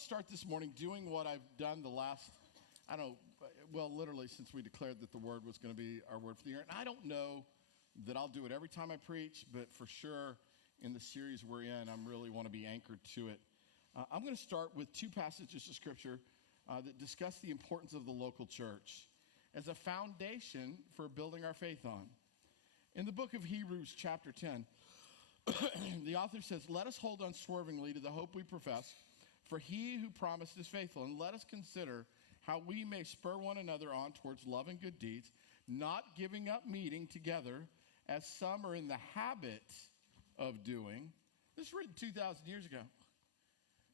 to start this morning doing what I've done the last, literally since we declared that the word was going to be our word for the year. And I don't know that I'll do it every time I preach, but for sure in the series we're in, I really want to be anchored to it. I'm going to start with two passages of scripture that discuss the importance of the local church as a foundation for building our faith on. In the book of Hebrews, chapter 10, the author says, "Let us hold unswervingly to the hope we profess, for he who promised is faithful. And let us consider how we may spur one another on towards love and good deeds, not giving up meeting together, as some are in the habit of doing." This was written 2,000 years ago.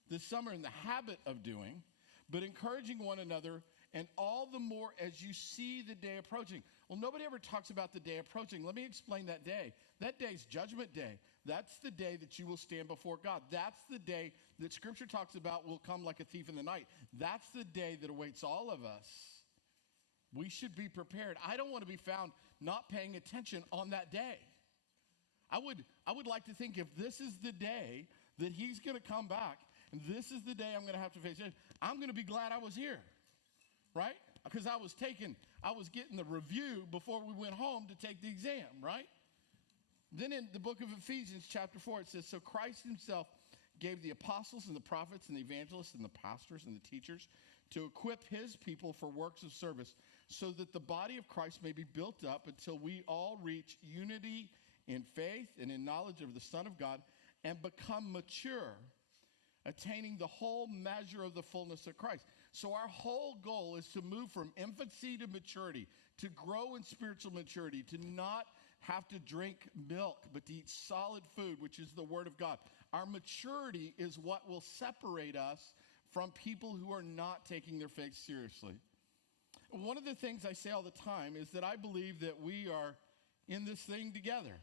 "The some are in the habit of doing, but encouraging one another, and all the more as you see the day approaching." Well, nobody ever talks about the day approaching. Let me explain that day. That day's Judgment Day. That's the day that you will stand before God. That's the day that Scripture talks about will come like a thief in the night. That's the day that awaits all of us. We should be prepared. I don't want to be found not paying attention on that day. I would like to think if this is the day that he's going to come back, and this is the day I'm going to have to face it, I'm going to be glad I was here. Right? Because I was getting the review before we went home to take the exam, right? Then in the book of Ephesians, chapter 4, it says, "So Christ himself gave the apostles and the prophets and the evangelists and the pastors and the teachers to equip his people for works of service, so that the body of Christ may be built up until we all reach unity in faith and in knowledge of the Son of God and become mature, attaining the whole measure of the fullness of Christ." So our whole goal is to move from infancy to maturity, to grow in spiritual maturity, to not have to drink milk, but to eat solid food, which is the Word of God. Our maturity is what will separate us from people who are not taking their faith seriously. One of the things I say all the time is that I believe that we are in this thing together.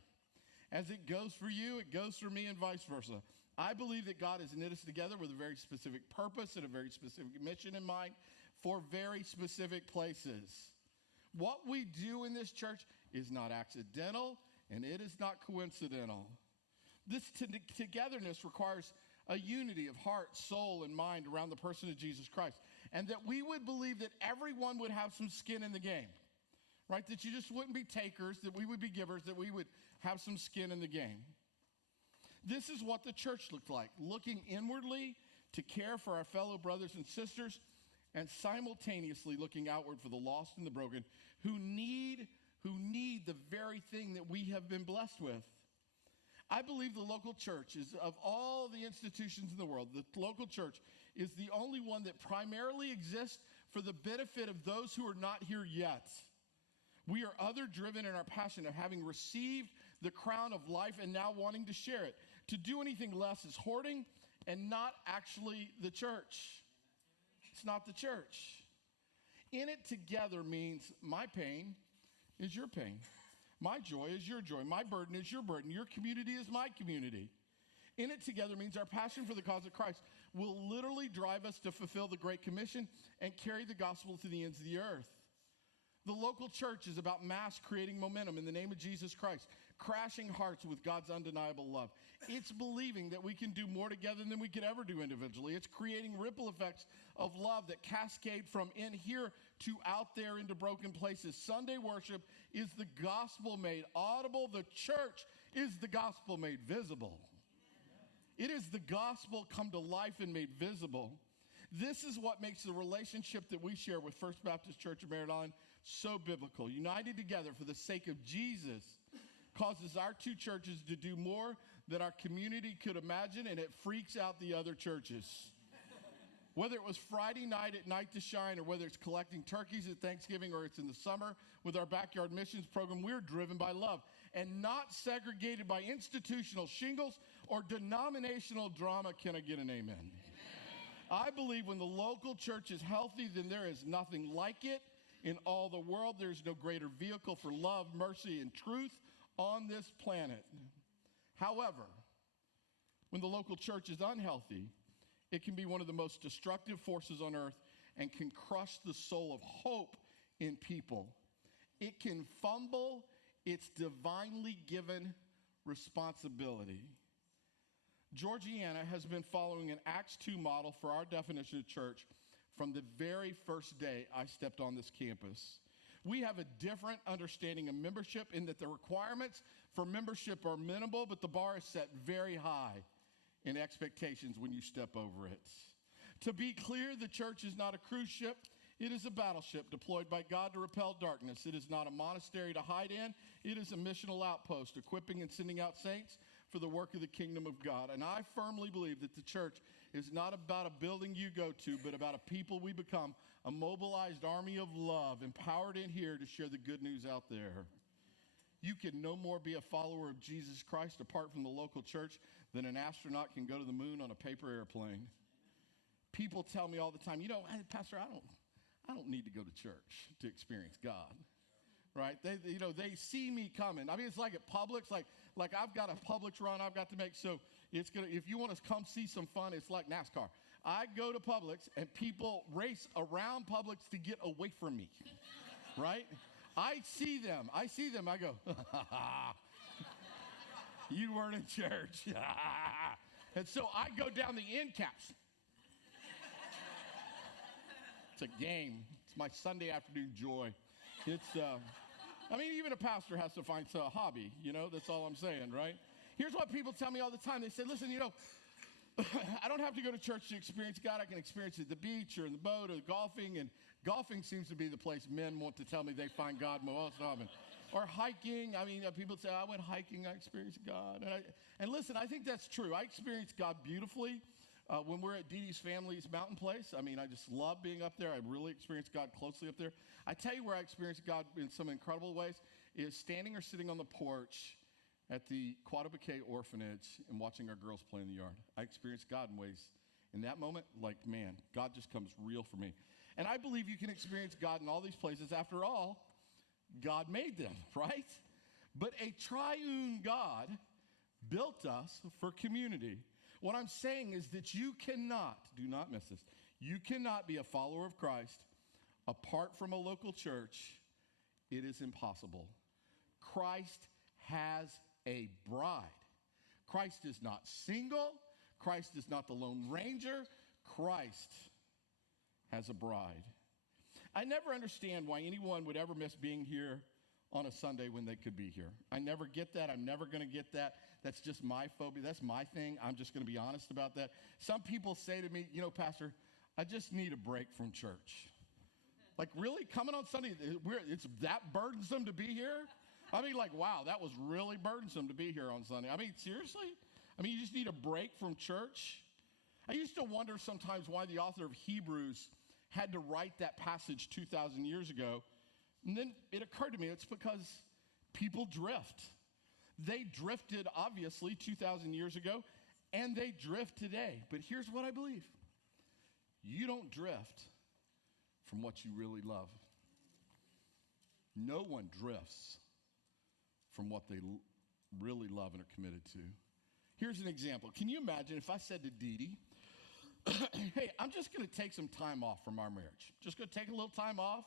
As it goes for you, it goes for me, and vice versa. I believe that God has knit us together with a very specific purpose and a very specific mission in mind for very specific places. What we do in this church is not accidental, and it is not coincidental. This togetherness requires a unity of heart, soul, and mind around the person of Jesus Christ, and that we would believe that everyone would have some skin in the game, right? That you just wouldn't be takers, that we would be givers, that we would have some skin in the game. This is what the church looked like, looking inwardly to care for our fellow brothers and sisters, and simultaneously looking outward for the lost and the broken who need the very thing that we have been blessed with. I believe the local church is, of all the institutions in the world, the local church is the only one that primarily exists for the benefit of those who are not here yet. We are other-driven in our passion of having received the crown of life and now wanting to share it. To do anything less is hoarding and not actually the church. It's not the church. In it together means my pain is your pain. My joy is your joy. My burden is your burden. Your community is my community. In it together means our passion for the cause of Christ will literally drive us to fulfill the Great Commission and carry the gospel to the ends of the earth. The local church is about mass creating momentum in the name of Jesus Christ, crashing hearts with God's undeniable love. It's believing that we can do more together than we could ever do individually. It's creating ripple effects of love that cascade from in here to out there into broken places. Sunday worship is the gospel made audible. The church is the gospel made visible. It is the gospel come to life and made visible. This is what makes the relationship that we share with First Baptist Church of Merritt Island so biblical. United together for the sake of Jesus causes our two churches to do more than our community could imagine, and it freaks out the other churches. Whether it was Friday night at Night to Shine, or whether it's collecting turkeys at Thanksgiving, or it's in the summer with our backyard missions program, we're driven by love and not segregated by institutional shingles or denominational drama. Can I get an amen? I believe when the local church is healthy, then there is nothing like it in all the world. There's no greater vehicle for love, mercy, and truth on this planet. However, when the local church is unhealthy, it can be one of the most destructive forces on earth and can crush the soul of hope in people. It can fumble its divinely given responsibility. Georgianna has been following an Acts 2 model for our definition of church from the very first day I stepped on this campus. We have a different understanding of membership in that the requirements for membership are minimal, but the bar is set very high in expectations when you step over it. To be clear, the church is not a cruise ship. It is a battleship deployed by God to repel darkness. It is not a monastery to hide in. It is a missional outpost, equipping and sending out saints for the work of the kingdom of God. And I firmly believe that the church is not about a building you go to, but about a people we become, a mobilized army of love, empowered in here to share the good news out there. You can no more be a follower of Jesus Christ apart from the local church than an astronaut can go to the moon on a paper airplane. People tell me all the time, hey, Pastor, I don't need to go to church to experience God, right? They see me coming. I mean, it's like at Publix, like I've got a Publix run I've got to make. So if you want to come see some fun, it's like NASCAR. I go to Publix and people race around Publix to get away from me, right? I see them. I go, you weren't in church. And so I go down the end caps. It's a game. It's my Sunday afternoon joy. Even a pastor has to find a hobby, that's all I'm saying, right? Here's what people tell me all the time. They say, listen, I don't have to go to church to experience God. I can experience it at the beach or in the boat or golfing. And golfing seems to be the place men want to tell me they find God most often. Or hiking. People say, I went hiking, I experienced God. And listen, I think that's true. I experienced God beautifully when we're at Dee Dee's family's mountain place. I just love being up there. I really experienced God closely up there. I tell you where I experienced God in some incredible ways is standing or sitting on the porch at the Quadabaque orphanage and watching our girls play in the yard. I experienced God in ways in that moment, man, God just comes real for me. And I believe you can experience God in all these places. After all, God made them, right? But a triune God built us for community. What I'm saying is that you cannot, do not miss this, you cannot be a follower of Christ apart from a local church. It is impossible. Christ has a bride. Christ is not single. Christ is not the Lone Ranger. Christ has a bride. I never understand why anyone would ever miss being here on a Sunday when they could be here. I never get that. I'm never going to get that. That's just my phobia. That's my thing. I'm just going to be honest about that. Some people say to me, Pastor, I just need a break from church. Like, really? Coming on Sunday, it's that burdensome to be here? Wow, that was really burdensome to be here on Sunday. Seriously? You just need a break from church? I used to wonder sometimes why the author of Hebrews had to write that passage 2,000 years ago. And then it occurred to me, it's because people drift. They drifted, obviously, 2,000 years ago, and they drift today. But here's what I believe. You don't drift from what you really love. No one drifts from what they really love and are committed to. Here's an example. Can you imagine if I said to Dee Dee, hey, I'm just going to take some time off from our marriage. Just going to take a little time off.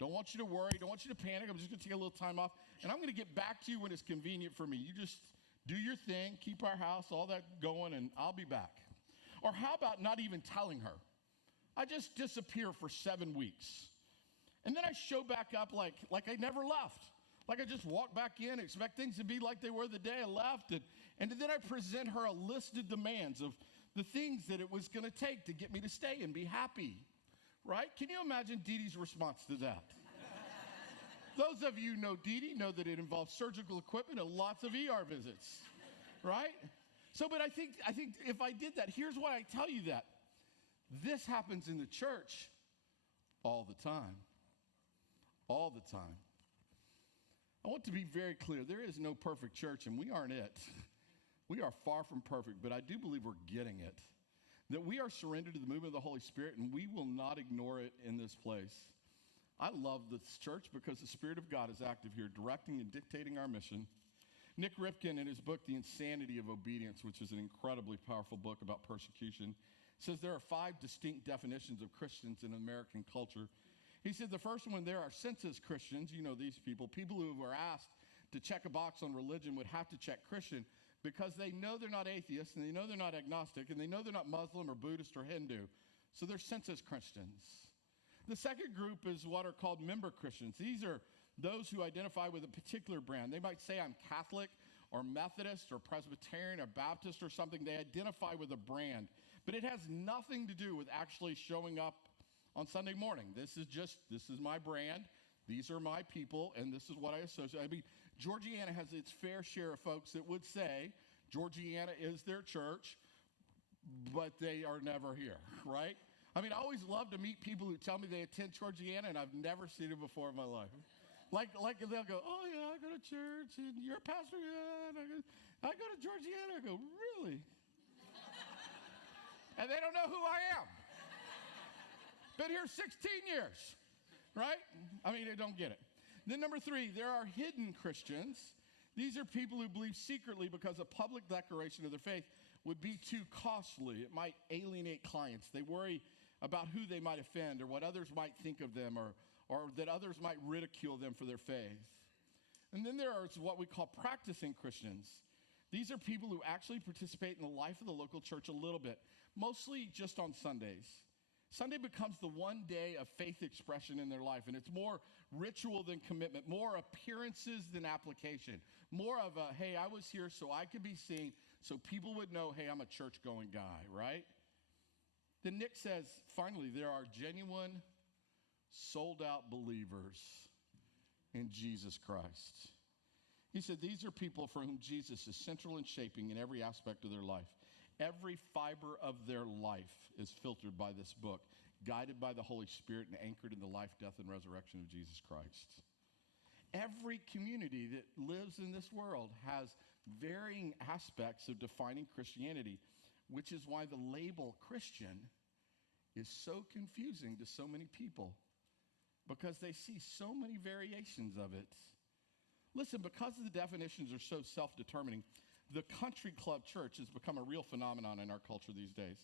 Don't want you to worry. Don't want you to panic. I'm just going to take a little time off. And I'm going to get back to you when it's convenient for me. You just do your thing, keep our house, all that going, and I'll be back. Or how about not even telling her? I just disappear for 7 weeks. And then I show back up like I never left. Like I just walk back in, expect things to be like they were the day I left. And then I present her a list of demands of the things that it was going to take to get me to stay and be happy, right? Can you imagine Dee Dee's response to that? Those of you who know Dee Dee know that it involves surgical equipment and lots of ER visits, right? But I think if I did that, here's why I tell you that. This happens in the church all the time. All the time. I want to be very clear. There is no perfect church, and we aren't it. We are far from perfect, but I do believe we're getting it. That we are surrendered to the movement of the Holy Spirit, and we will not ignore it in this place. I love this church because the Spirit of God is active here, directing and dictating our mission. Nick Ripken, in his book, The Insanity of Obedience, which is an incredibly powerful book about persecution, says there are 5 distinct definitions of Christians in American culture. He said the first one, there are census Christians, these people who are asked to check a box on religion would have to check Christian because they know they're not atheists and they know they're not agnostic and they know they're not Muslim or Buddhist or Hindu. So they're census Christians. The second group is what are called member Christians. These are those who identify with a particular brand. They might say, I'm Catholic or Methodist or Presbyterian or Baptist or something. They identify with a brand. But it has nothing to do with actually showing up on Sunday morning. This is my brand. These are my people, and this is what I associate. I mean, Georgianna has its fair share of folks that would say Georgianna is their church, but they are never here, right? I mean, I always love to meet people who tell me they attend Georgianna, and I've never seen it before in my life. Like they'll go, oh, yeah, I go to church, and you're a pastor, yeah, and I go to Georgianna. I go, really? And they don't know who I am. Been here 16 years, right? I mean, they don't get it. Then number 3, there are hidden Christians. These are people who believe secretly because a public declaration of their faith would be too costly. It might alienate clients. They worry about who they might offend or what others might think of them or that others might ridicule them for their faith. And then there are what we call practicing Christians. These are people who actually participate in the life of the local church a little bit, mostly just on Sundays. Sunday becomes the one day of faith expression in their life, and it's more ritual than commitment, more appearances than application, more of a, hey, I was here so I could be seen, so people would know, hey, I'm a church-going guy, right? Then Nick says, finally, there are genuine, sold-out believers in Jesus Christ. He said, these are people for whom Jesus is central in shaping in every aspect of their life. Every fiber of their life is filtered by this book, guided by the Holy Spirit and anchored in the life, death, and resurrection of Jesus Christ. Every community that lives in this world has varying aspects of defining Christianity, which is why the label Christian is so confusing to so many people, because they see so many variations of it. Listen, because the definitions are so self-determining, the country club church has become a real phenomenon in our culture these days.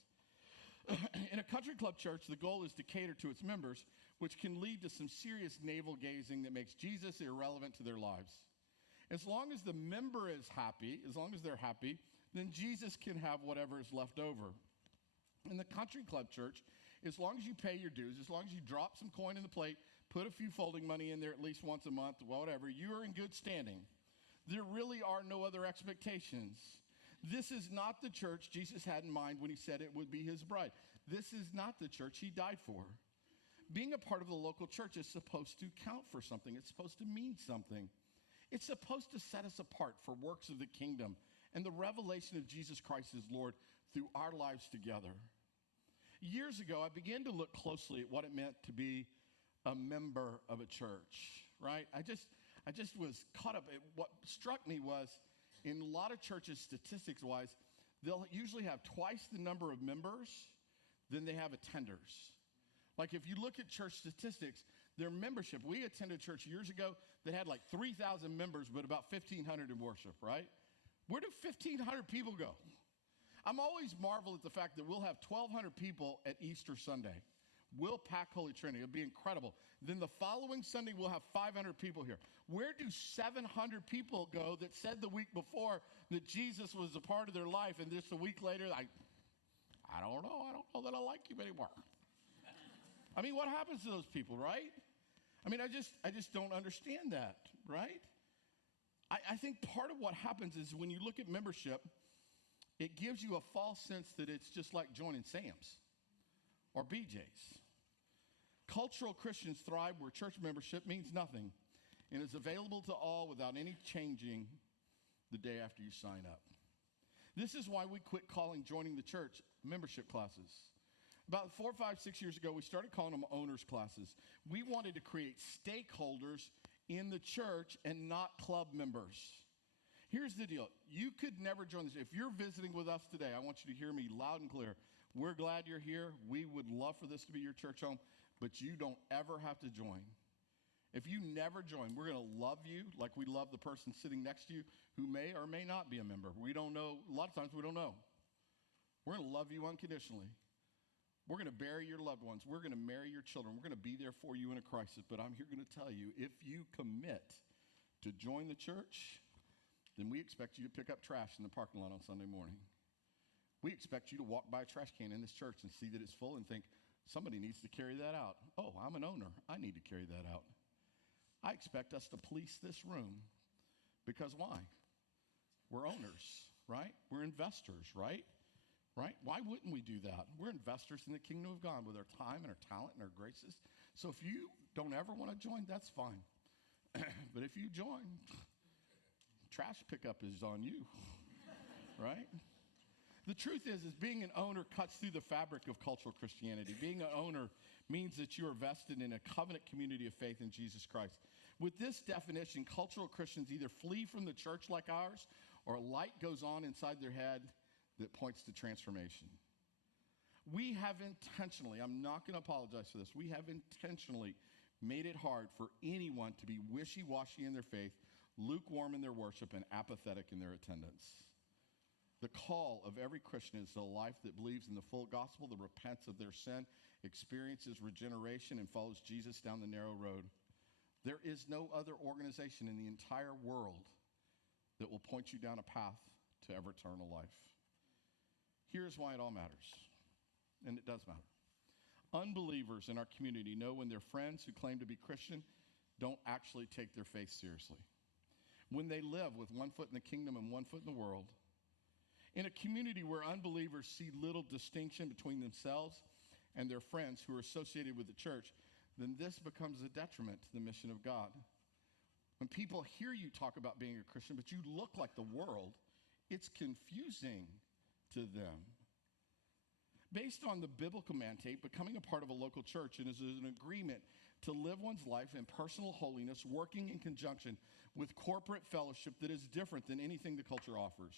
In a country club church, the goal is to cater to its members, which can lead to some serious navel-gazing that makes Jesus irrelevant to their lives. As long as the member is happy, as long as they're happy, then Jesus can have whatever is left over. In the country club church, as long as you pay your dues, as long as you drop some coin in the plate, put a few folding money in there at least once a month, whatever, you are in good standing. There really are no other expectations. This is not the church Jesus had in mind when he said it would be his bride. This is not the church he died for. Being a part of the local church is supposed to count for something. It's supposed to mean something. It's supposed to set us apart for works of the kingdom and the revelation of Jesus Christ as Lord through our lives together. Years ago, I began to look closely at what it meant to be a member of a church, right? I just was caught up. What struck me was, in a lot of churches, statistics-wise, they'll usually have twice the number of members than they have attenders. Like if you look at church statistics, their membership, we attended a church years ago that had like 3,000 members, but about 1,500 in worship, right? Where do 1,500 people go? I'm always marveled at the fact that we'll have 1,200 people at Easter Sunday. We'll pack Holy Trinity. It'll be incredible. Then the following Sunday, we'll have 500 people here. Where do 700 people go that said the week before that Jesus was a part of their life, and just a week later, I don't know that I like him anymore. I mean, what happens to those people, right? I mean, I just don't understand that, right? I think part of what happens is when you look at membership, it gives you a false sense that it's just like joining Sam's or BJ's. Cultural Christians thrive where church membership means nothing and is available to all without any changing the day after you sign up. This is why we quit calling joining the church membership classes. About 4, 5, 6 years ago, we started calling them owners classes. We wanted to create stakeholders in the church and not club members. Here's the deal. You could never join this. If you're visiting with us today, I want you to hear me loud and clear. We're glad you're here. We would love for this to be your church home, but you don't ever have to join. If you never join, we're going to love you like we love the person sitting next to you who may or may not be a member. We don't know. A lot of times we don't know. We're going to love you unconditionally. We're going to bury your loved ones. We're going to marry your children. We're going to be there for you in a crisis. But I'm here going to tell you, if you commit to join the church, then we expect you to pick up trash in the parking lot on Sunday morning. We expect you to walk by a trash can in this church and see that it's full and think, somebody needs to carry that out. Oh, I'm an owner. I need to carry that out. I expect us to police this room because why? We're owners, right? We're investors, right? Right? Why wouldn't we do that? We're investors in the kingdom of God with our time and our talent and our graces. So if you don't ever want to join, that's fine. But if you join, trash pickup is on you, right? The truth is being an owner cuts through the fabric of cultural Christianity. Being an owner means that you are vested in a covenant community of faith in Jesus Christ. With this definition, cultural Christians either flee from the church like ours, or a light goes on inside their head that points to transformation. We have intentionally, I'm not going to apologize for this, we have intentionally made it hard for anyone to be wishy-washy in their faith, lukewarm in their worship, and apathetic in their attendance. The call of every Christian is a life that believes in the full gospel, that repents of their sin, experiences regeneration, and follows Jesus down the narrow road. There is no other organization in the entire world that will point you down a path to ever eternal life. Here's why it all matters, and it does matter. Unbelievers in our community know when their friends who claim to be Christian don't actually take their faith seriously. When they live with one foot in the kingdom and one foot in the world, in a community where unbelievers see little distinction between themselves and their friends who are associated with the church, then this becomes a detriment to the mission of God. When people hear you talk about being a Christian, but you look like the world, it's confusing to them. Based on the biblical mandate, becoming a part of a local church is an agreement to live one's life in personal holiness, working in conjunction with corporate fellowship that is different than anything the culture offers.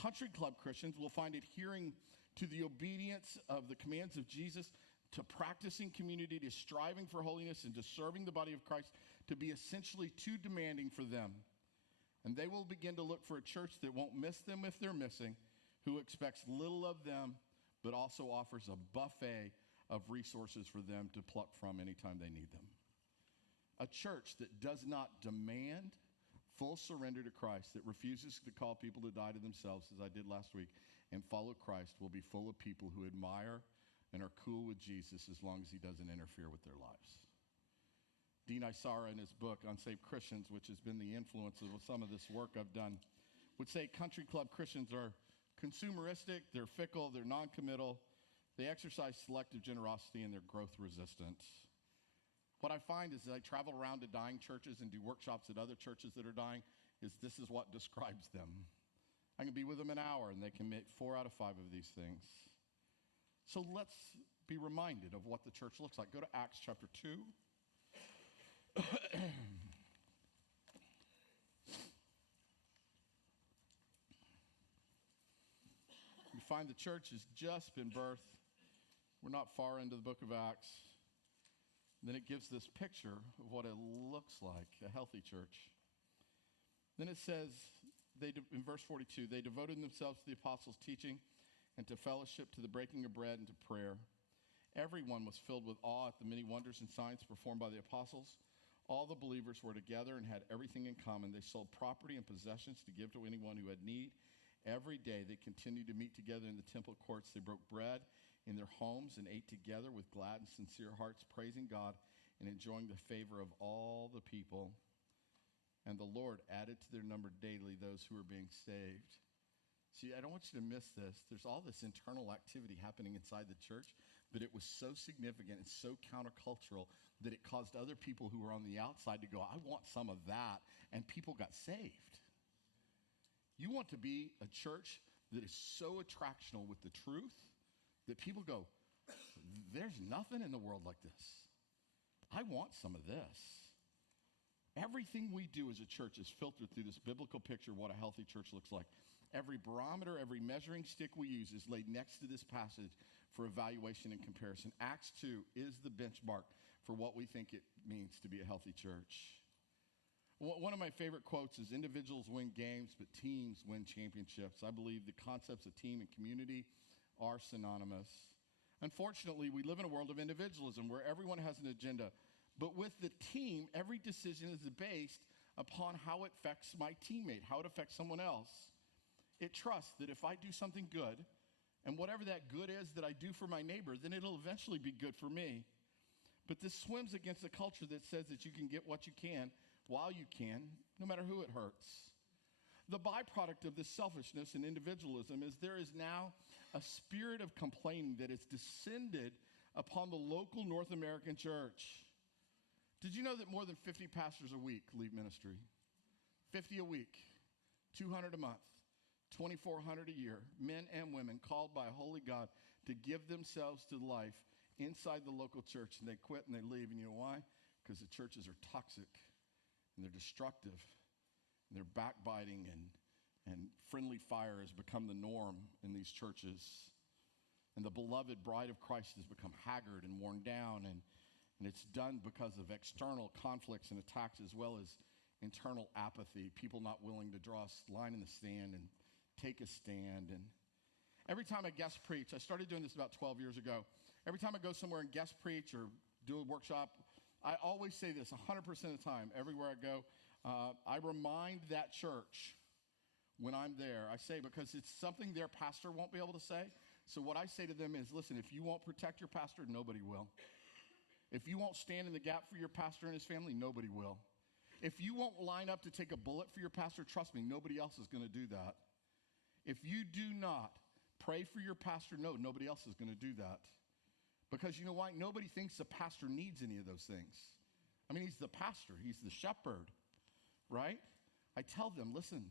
Country club Christians will find adhering to the obedience of the commands of Jesus, to practicing community, to striving for holiness, and to serving the body of Christ to be essentially too demanding for them. And they will begin to look for a church that won't miss them if they're missing, who expects little of them, but also offers a buffet of resources for them to pluck from anytime they need them. A church that does not demand full surrender to Christ, that refuses to call people to die to themselves, as I did last week, and follow Christ, will be full of people who admire and are cool with Jesus as long as he doesn't interfere with their lives. Dean Isara, in his book, Unsaved Christians, which has been the influence of some of this work I've done, would say country club Christians are consumeristic, they're fickle, they're non-committal, they exercise selective generosity, and they're growth resistant. What I find is that I travel around to dying churches and do workshops at other churches that are dying, is this is what describes them. I can be with them an hour and they commit 4 out of 5 of these things. So let's be reminded of what the church looks like. Go to Acts chapter 2. You find the church has just been birthed. We're not far into the book of Acts. Then it gives this picture of what it looks like, a healthy church. Then it says, in verse 42, they devoted themselves to the apostles' teaching and to fellowship, to the breaking of bread, and to prayer. Everyone was filled with awe at the many wonders and signs performed by the apostles. All the believers were together and had everything in common. They sold property and possessions to give to anyone who had need. Every day they continued to meet together in the temple courts. They broke bread in their homes and ate together with glad and sincere hearts, praising God and enjoying the favor of all the people. And the Lord added to their number daily those who were being saved. See, I don't want you to miss this. There's all this internal activity happening inside the church, but it was so significant and so countercultural that it caused other people who were on the outside to go, I want some of that, and people got saved. You want to be a church that is so attractional with the truth that people go, there's nothing in the world like this. I want some of this. Everything we do as a church is filtered through this biblical picture of what a healthy church looks like. Every barometer, every measuring stick we use is laid next to this passage for evaluation and comparison. Acts 2 is the benchmark for what we think it means to be a healthy church. One of my favorite quotes is, individuals win games, but teams win championships. I believe the concepts of team and community are synonymous. Unfortunately, we live in a world of individualism where everyone has an agenda. But with the team, every decision is based upon how it affects my teammate, how it affects someone else. It trusts that if I do something good, and whatever that good is that I do for my neighbor, then it'll eventually be good for me. But this swims against a culture that says that you can get what you can while you can, no matter who it hurts. The byproduct of this selfishness and individualism is there is now a spirit of complaining that has descended upon the local North American church. Did you know that more than 50 pastors a week leave ministry? 50 a week, 200 a month. 2,400 a year, men and women called by a holy God to give themselves to life inside the local church, and they quit and they leave. And you know why? Because the churches are toxic and they're destructive and they're backbiting, and friendly fire has become the norm in these churches. And the beloved bride of Christ has become haggard and worn down, and it's done because of external conflicts and attacks as well as internal apathy, people not willing to draw a line in the sand and take a stand. And every time I guest preach, I started doing this about 12 years ago. Every time I go somewhere and guest preach or do a workshop, I always say this 100% of the time, everywhere I go. I remind that church when I'm there, I say, because it's something their pastor won't be able to say. So what I say to them is, listen, if you won't protect your pastor, nobody will. If you won't stand in the gap for your pastor and his family, nobody will. If you won't line up to take a bullet for your pastor, trust me, nobody else is going to do that. If you do not pray for your pastor, no, nobody else is going to do that. Because you know why? Nobody thinks the pastor needs any of those things. I mean, he's the pastor. He's the shepherd, right? I tell them, listen,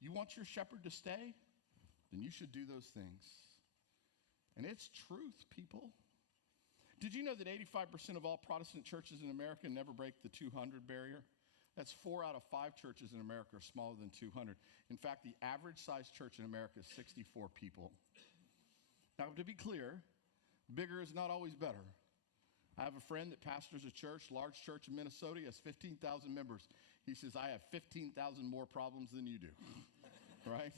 you want your shepherd to stay? Then you should do those things. And it's truth, people. Did you know that 85% of all Protestant churches in America never break the 200 barrier? That's 4 out of 5 churches in America are smaller than 200. In fact, the average size church in America is 64 people. Now, to be clear, bigger is not always better. I have a friend that pastors a church, large church in Minnesota. He has 15,000 members. He says, I have 15,000 more problems than you do, right?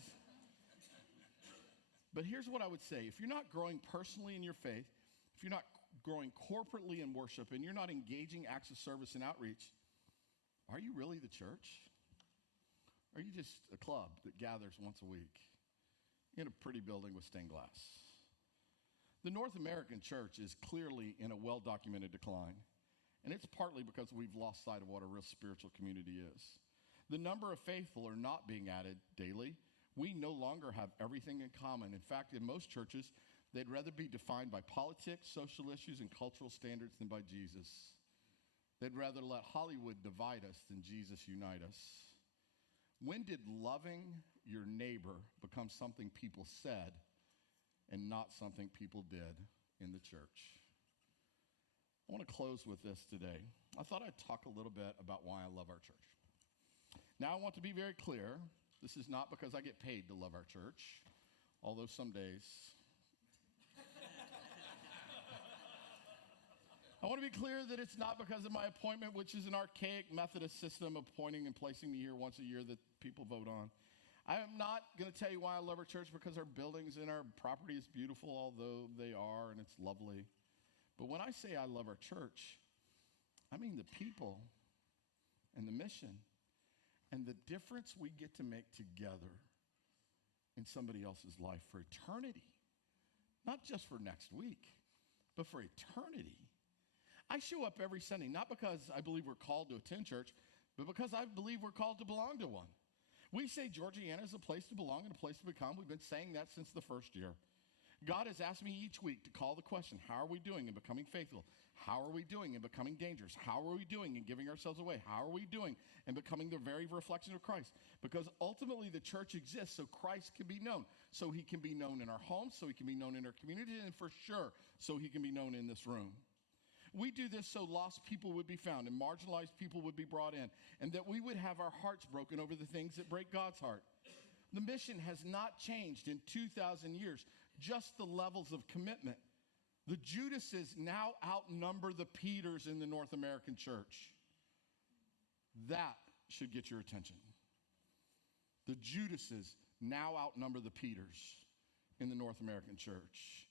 But here's what I would say. If you're not growing personally in your faith, if you're not growing corporately in worship, and you're not engaging acts of service and outreach, are you really the church? Or are you just a club that gathers once a week in a pretty building with stained glass? The North American church is clearly in a well-documented decline, and it's partly because we've lost sight of what a real spiritual community is. The number of faithful are not being added daily. We no longer have everything in common. In fact, in most churches, they'd rather be defined by politics, social issues, and cultural standards than by Jesus. They'd rather let Hollywood divide us than Jesus unite us. When did loving your neighbor become something people said and not something people did in the church? I want to close with this today. I thought I'd talk a little bit about why I love our church. Now, I want to be very clear. This is not because I get paid to love our church, although some days. I want to be clear that it's not because of my appointment, which is an archaic Methodist system of appointing and placing me here once a year that people vote on. I am not going to tell you why I love our church because our buildings and our property is beautiful, although they are, and it's lovely. But when I say I love our church, I mean the people and the mission and the difference we get to make together in somebody else's life for eternity. Not just for next week, but for eternity. I show up every Sunday, not because I believe we're called to attend church, but because I believe we're called to belong to one. We say Georgianna is a place to belong and a place to become. We've been saying that since the first year. God has asked me each week to call the question, how are we doing in becoming faithful? How are we doing in becoming dangerous? How are we doing in giving ourselves away? How are we doing in becoming the very reflection of Christ? Because ultimately the church exists so Christ can be known. So he can be known in our homes, so he can be known in our community, and for sure, so he can be known in this room. We do this so lost people would be found and marginalized people would be brought in, and that we would have our hearts broken over the things that break God's heart. The mission has not changed in 2,000 years, just the levels of commitment. The Judases now outnumber the Peters in the North American church. That should get your attention. The Judases now outnumber the Peters in the North American church.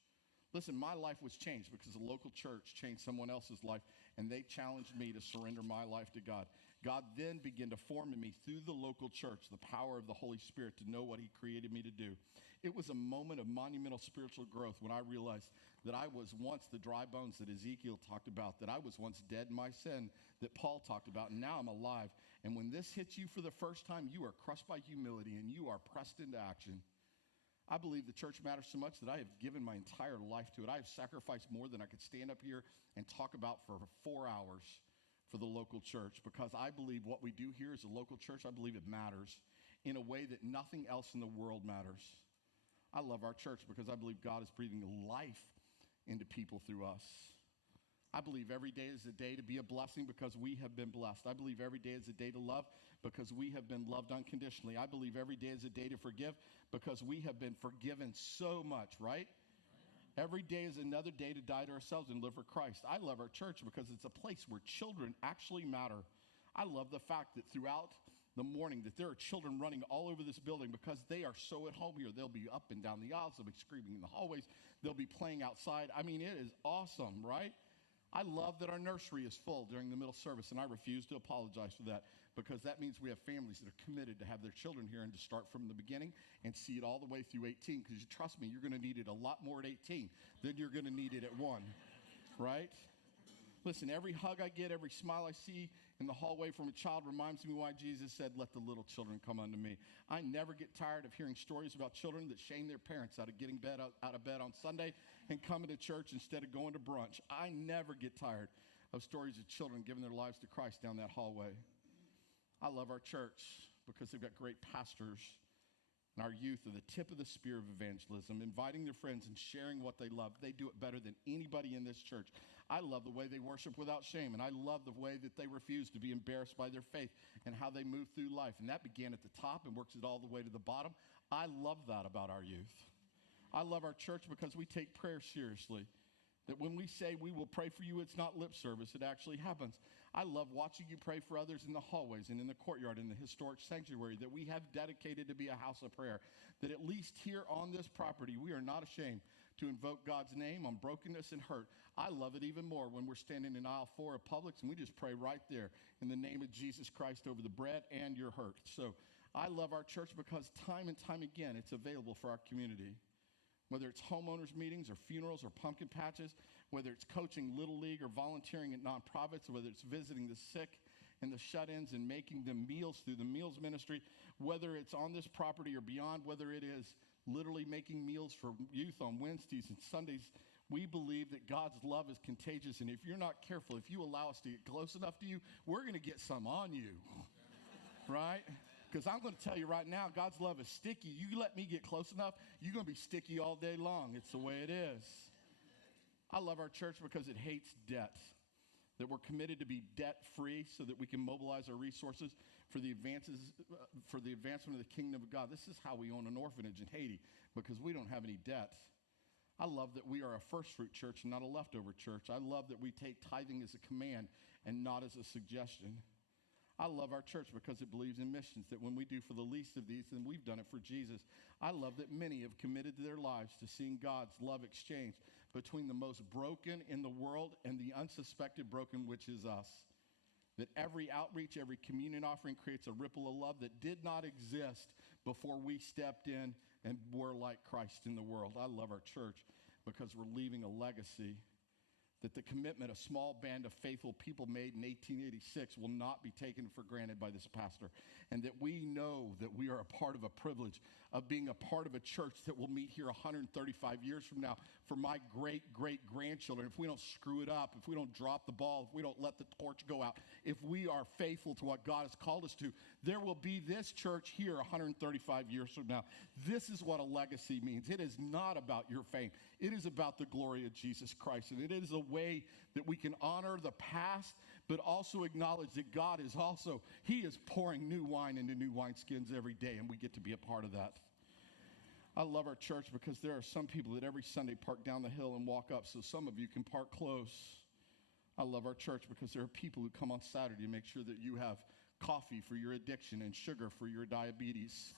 Listen, my life was changed because a local church changed someone else's life, and they challenged me to surrender my life to God. God then began to form in me through the local church the power of the Holy Spirit to know what he created me to do. It was a moment of monumental spiritual growth when I realized that I was once the dry bones that Ezekiel talked about, that I was once dead in my sin that Paul talked about, and now I'm alive. And when this hits you for the first time, you are crushed by humility and you are pressed into action. I believe the church matters so much that I have given my entire life to it. I have sacrificed more than I could stand up here and talk about for 4 hours for the local church, because I believe what we do here as a local church, I believe it matters in a way that nothing else in the world matters. I love our church because I believe God is breathing life into people through us. I believe every day is a day to be a blessing because we have been blessed. I believe every day is a day to love because we have been loved unconditionally. I believe every day is a day to forgive because we have been forgiven so much, right? Every day is another day to die to ourselves and live for Christ. I love our church because it's a place where children actually matter. I love the fact that throughout the morning that there are children running all over this building because they are so at home here. They'll be up and down the aisles. They'll be screaming in the hallways. They'll be playing outside. I mean, it is awesome, right? I love that our nursery is full during the middle service, and I refuse to apologize for that because that means we have families that are committed to have their children here and to start from the beginning and see it all the way through 18, because you trust me, you're going to need it a lot more at 18 than you're going to need it at 1, right? Listen, every hug I get, every smile I see in the hallway from a child reminds me why Jesus said, "Let the little children come unto me." I never get tired of hearing stories about children that shame their parents out of getting out of bed on Sunday and coming to church instead of going to brunch. I never get tired of stories of children giving their lives to Christ down that hallway. I love our church because they've got great pastors, and our youth are the tip of the spear of evangelism, inviting their friends and sharing what they love. They do it better than anybody in this church. I love the way they worship without shame, and I love the way that they refuse to be embarrassed by their faith and how they move through life. And that began at the top and works it all the way to the bottom. I love that about our youth. I love our church because we take prayer seriously. That when we say we will pray for you, it's not lip service, it actually happens. I love watching you pray for others in the hallways and in the courtyard, in the historic sanctuary that we have dedicated to be a house of prayer. That at least here on this property, we are not ashamed to invoke God's name on brokenness and hurt. I love it even more when we're standing in aisle 4 of Publix and we just pray right there in the name of Jesus Christ over the bread and your hurt. So I love our church because time and time again, it's available for our community. Whether it's homeowners meetings or funerals or pumpkin patches, whether it's coaching Little League or volunteering at nonprofits, whether it's visiting the sick and the shut-ins and making them meals through the meals ministry, whether it's on this property or beyond, whether it is literally making meals for youth on Wednesdays and Sundays, we believe that God's love is contagious. And if you're not careful, if you allow us to get close enough to you, we're going to get some on you, right? Because I'm going to tell you right now, God's love is sticky. You let me get close enough, you're going to be sticky all day long. It's the way it is. I love our church because it hates debt. That we're committed to be debt-free so that we can mobilize our resources for the advancement of the kingdom of God. This is how we own an orphanage in Haiti, because we don't have any debt. I love that we are a first fruit church and not a leftover church. I love that we take tithing as a command and not as a suggestion. I love our church because it believes in missions, that when we do for the least of these, then we've done it for Jesus. I love that many have committed their lives to seeing God's love exchange between the most broken in the world and the unsuspected broken, which is us. That every outreach, every communion offering creates a ripple of love that did not exist before we stepped in and were like Christ in the world. I love our church because we're leaving a legacy. That the commitment a small band of faithful people made in 1886 will not be taken for granted by this pastor. And that we know that we are a part of a privilege of being a part of a church that will meet here 135 years from now for my great-great-grandchildren. If we don't screw it up, if we don't drop the ball, if we don't let the torch go out, if we are faithful to what God has called us to, there will be this church here 135 years from now. This is what a legacy means. It is not about your fame. It is about the glory of Jesus Christ. And it is a way that we can honor the past, but also acknowledge that God is also, He is pouring new wine into new wineskins every day, and we get to be a part of that. I love our church because there are some people that every Sunday park down the hill and walk up, so some of you can park close. I love our church because there are people who come on Saturday to make sure that you have coffee for your addiction and sugar for your diabetes.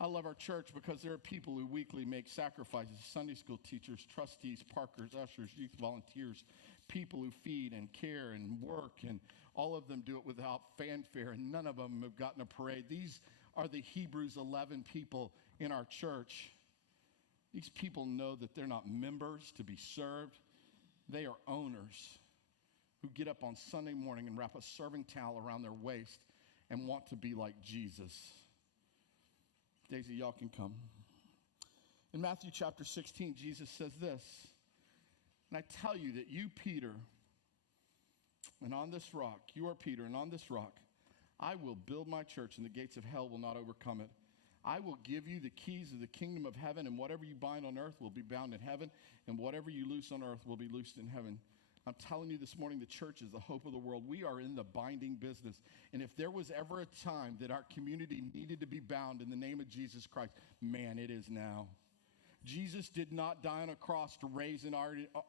I love our church because there are people who weekly make sacrifices, Sunday school teachers, trustees, parkers, ushers, youth volunteers, people who feed and care and work, and all of them do it without fanfare, and none of them have gotten a parade. These are the Hebrews 11 people in our church. These people know that they're not members to be served. They are owners who get up on Sunday morning and wrap a serving towel around their waist and want to be like Jesus. Daisy, y'all can come. In Matthew chapter 16, Jesus says this, and I tell you that you, Peter, and on this rock, you are Peter, and on this rock, I will build my church, and the gates of hell will not overcome it. I will give you the keys of the kingdom of heaven, and whatever you bind on earth will be bound in heaven, and whatever you loose on earth will be loosed in heaven. I'm telling you this morning, the church is the hope of the world. We are in the binding business. And if there was ever a time that our community needed to be bound in the name of Jesus Christ, man, it is now. Jesus did not die on a cross to raise an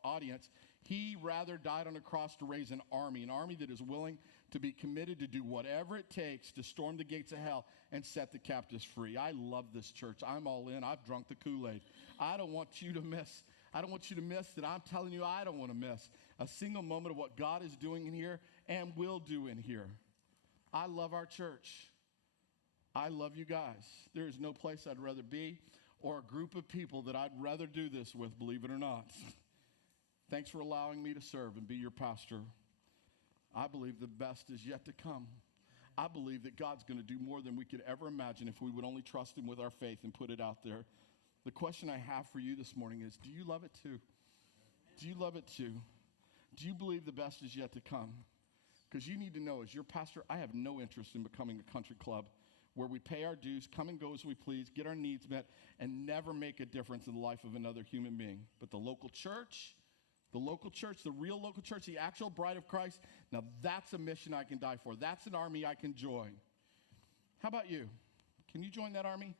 audience. He rather died on a cross to raise an army that is willing to be committed to do whatever it takes to storm the gates of hell and set the captives free. I love this church. I'm all in. I've drunk the Kool-Aid. I don't want you to miss that. I'm telling you, I don't want to miss a single moment of what God is doing in here and will do in here. I love our church. I love you guys. There is no place I'd rather be or a group of people that I'd rather do this with, believe it or not. Thanks for allowing me to serve and be your pastor. I believe the best is yet to come. I believe that God's going to do more than we could ever imagine if we would only trust him with our faith and put it out there. The question I have for you this morning is, do you love it too? Do you love it too? Do you believe the best is yet to come? Because you need to know, as your pastor, I have no interest in becoming a country club where we pay our dues, come and go as we please, get our needs met, and never make a difference in the life of another human being. But the local church, the real local church, the actual bride of Christ, now that's a mission I can die for. That's an army I can join. How about you? Can you join that army?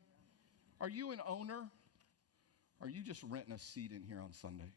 Are you an owner? Or are you just renting a seat in here on Sunday?